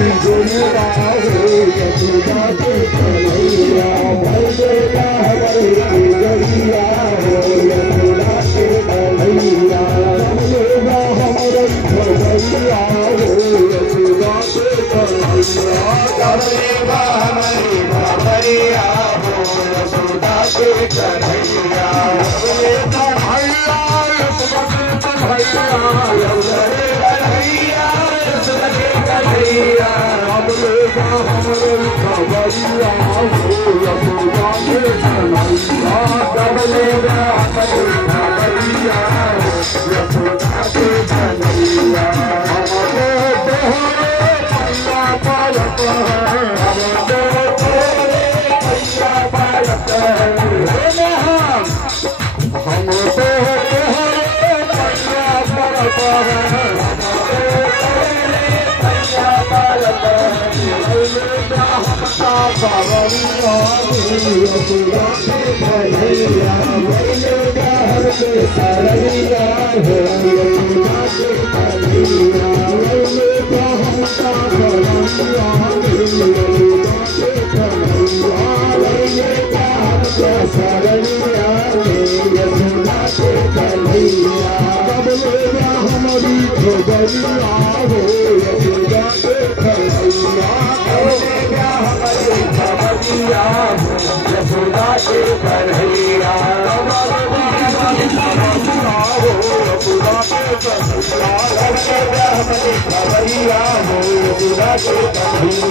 सिंदूरा हो यशोदा के कन्हैया भैया हमारे गैया हो यशोदा के कन्हैया भैया हमारे भैया हो यशोदा के कन्हैया भैया हमारे भैया हो यशोदा के कन्हैया